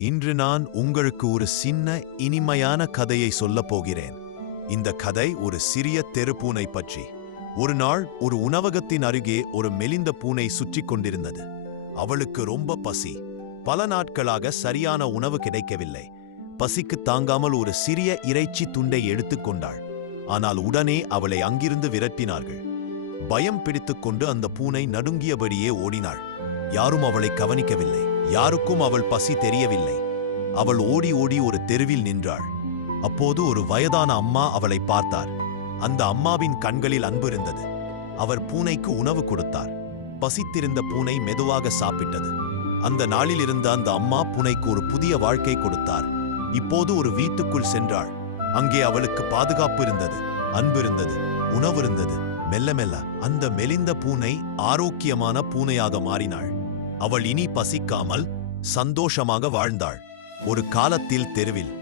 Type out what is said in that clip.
இன்று நான் உங்களுக்கு ஒரு சின்ன இனிமையான கதையை சொல்லப் போகிறேன். இந்த கதை ஒரு சிறிய தெருப்பூனை பற்றி. ஒரு நாள் ஒரு உணவகத்தின் அருகே ஒரு மெலிந்த பூனை சுற்றிக் கொண்டிருந்தது. அவளுக்கு ரொம்ப பசி. பல நாட்களாக சரியான உணவு கிடைக்கவில்லை. பசிக்கு தாங்காமல் ஒரு சிறிய இறைச்சி துண்டை எடுத்துக்கொண்டாள் ஆனால் உடனே அவளை அங்கிருந்து விரட்டினார்கள். பயம் பிடித்துக்கொண்டு அந்த பூனை நடுங்கியபடியே ஓடினாள். யாரும் அவளை கவனிக்கவில்லை. யாருக்கும் அவள் பசி தெரியவில்லை. அவள் ஓடி ஓடி ஒரு தெருவில் நின்றாள். அப்போது ஒரு வயதான அம்மா அவளை பார்த்தார். அந்த அம்மாவின் கண்களில் அன்பு இருந்தது. அவர் பூனைக்கு உணவு கொடுத்தார். பசித்திருந்த பூனை மெதுவாக சாப்பிட்டது. அந்த நாளில் இருந்த அந்த அம்மா பூனைக்கு ஒரு புதிய வாழ்க்கை கொடுத்தார். இப்போது ஒரு வீட்டுக்குள் சென்றாள். அங்கே அவளுக்கு பாதுகாப்பு இருந்தது அன்பு இருந்தது உணவு இருந்தது. மெல்ல மெல்ல அந்த மெலிந்த பூனை ஆரோக்கியமான பூனையாக மாறினாள். அவள் இனி பசிக்காமல் சந்தோஷமாக வாழ்ந்தாள். ஒரு காலத்தில் தெருவில்